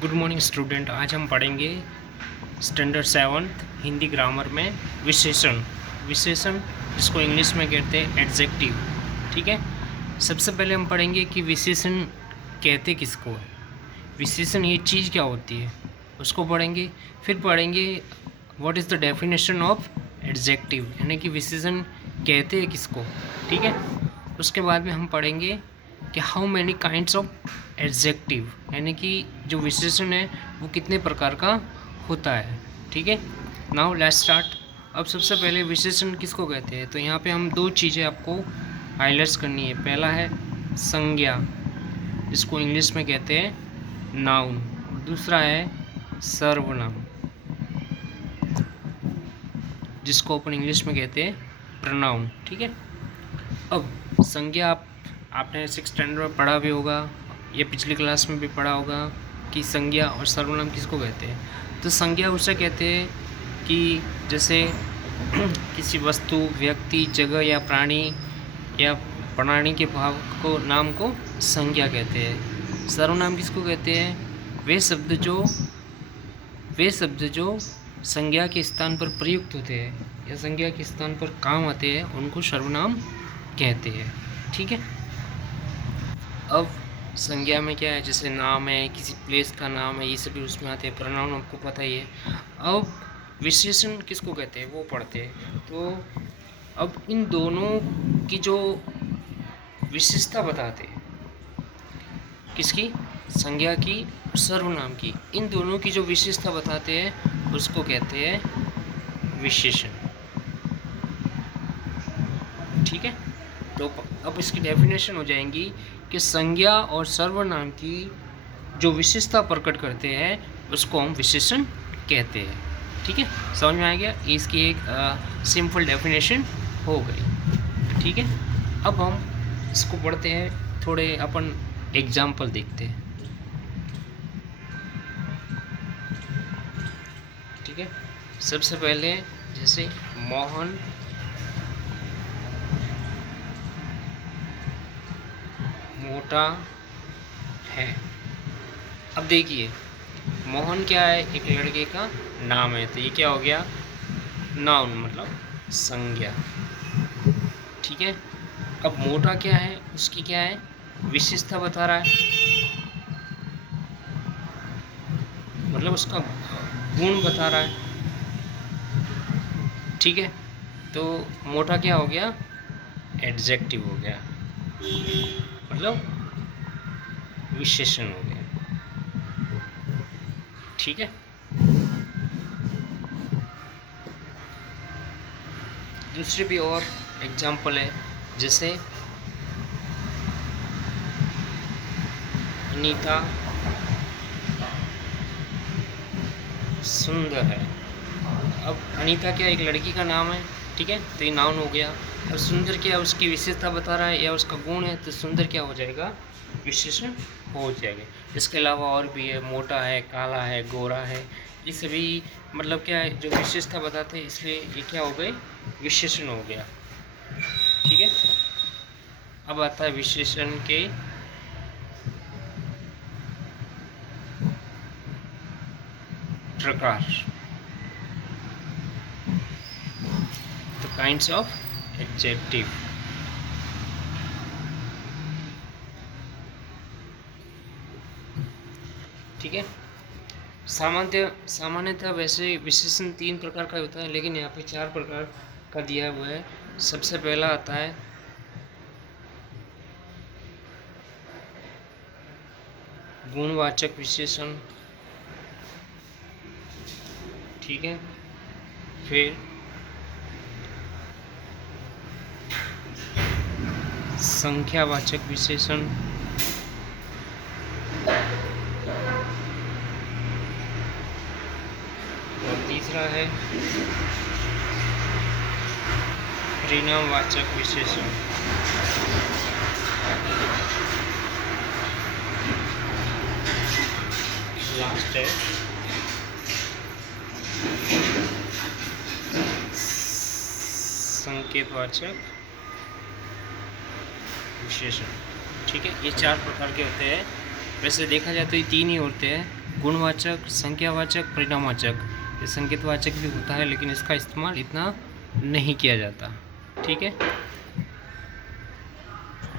Good morning student. आज हम पढ़ेंगे स्टैंडर्ड 7 हिंदी ग्रामर में विशेषण। विशेषण जिसको इंग्लिश में कहते हैं एडजेक्टिव। ठीक है, सबसे पहले हम पढ़ेंगे कि विशेषण कहते किसको है, विशेषण ये चीज़ क्या होती है उसको पढ़ेंगे। फिर पढ़ेंगे what is the definition of adjective, यानी कि विशेषण कहते हैं किसको। ठीक है, उसके बाद में हम पढ़ेंगे कि how many kinds of adjective, यानी कि जो विशेषण है वो कितने प्रकार का होता है। ठीक है, नाउ लेट्स स्टार्ट। अब सबसे पहले विशेषण किसको कहते हैं, तो यहाँ पे हम दो चीज़ें आपको हाईलाइट्स करनी है। पहला है संज्ञा, जिसको इंग्लिश में कहते हैं नाउन, और दूसरा है सर्वनाम, जिसको अपन इंग्लिश में कहते हैं प्रोनाउन। ठीक है, अब संज्ञा आपने 6th स्टैंडर्ड में पढ़ा भी होगा या पिछली क्लास में भी पढ़ा होगा कि संज्ञा और सर्वनाम किसको कहते हैं। तो संज्ञा उसे कहते हैं कि जैसे किसी वस्तु, व्यक्ति, जगह या प्राणी या प्राणी के भाव को, नाम को संज्ञा कहते हैं। सर्वनाम किसको कहते हैं, वे शब्द जो संज्ञा के स्थान पर प्रयुक्त होते हैं या संज्ञा के स्थान पर काम आते हैं उनको सर्वनाम कहते हैं। ठीक है, अब संज्ञा में क्या है, जैसे नाम है, किसी प्लेस का नाम है, ये सभी उसमें आते हैं। प्रोनाउन आपको पता ही है। अब विशेषण किसको कहते हैं वो पढ़ते हैं। तो अब इन दोनों की जो विशेषता बताते हैं, किसकी, संज्ञा की, सर्वनाम की, इन दोनों की जो विशेषता बताते हैं उसको कहते हैं विशेषण। ठीक है, तो अब इसकी डेफिनेशन हो जाएंगी कि संज्ञा और सर्वनाम की जो विशेषता प्रकट करते हैं उसको हम विशेषण कहते हैं। ठीक है, समझ में आ गया, इसकी एक सिंपल डेफिनेशन हो गई। ठीक है, अब हम इसको पढ़ते हैं, थोड़े अपन एग्जाम्पल देखते हैं। ठीक है, सबसे पहले जैसे मोहन मोटा है। अब देखिए, मोहन क्या है, एक लड़के का नाम है, तो ये क्या हो गया, नाउन, मतलब संज्ञा। ठीक है, अब मोटा क्या है, उसकी क्या है, विशेषता बता रहा है, मतलब उसका गुण बता रहा है। ठीक है, तो मोटा क्या हो गया, एडजेक्टिव हो गया, मतलब विशेषण हो गया। ठीक है, दूसरे भी और एग्जाम्पल है, जैसे अनीता सुंदर है। अब अनीता क्या, एक लड़की का नाम है। ठीक है, तो ये नाउन हो गया। और सुंदर क्या, उसकी विशेषता बता रहा है या उसका गुण है, तो सुंदर क्या हो जाएगा, विशेषण हो जाएगा। इसके अलावा और भी है, मोटा है, काला है, गोरा है, ये सभी मतलब क्या है, जो विशेषता बताते हैं, इसलिए ये क्या हो गए, विशेषण हो गया। ठीक है, अब आता है विशेषण के प्रकार, द काइंड्स ऑफ एडजेक्टिव। ठीक है, सामान्यतः वैसे विशेषण 3 प्रकार का होता है, लेकिन यहाँ पे 4 प्रकार का दिया हुआ है। सबसे पहला आता है गुणवाचक विशेषण। ठीक है, फिर संख्यावाचक विशेषण, और तीसरा है परिणामवाचक विशेषण। लास्ट है संकेतवाचक विशेषण। ठीक है, ये 4 प्रकार के होते हैं। वैसे देखा जाए तो ये 3 ही होते हैं, गुणवाचक, संख्यावाचक, परिणामवाचक। ये संकेतवाचक भी होता है लेकिन इसका इस्तेमाल इतना नहीं किया जाता। ठीक है,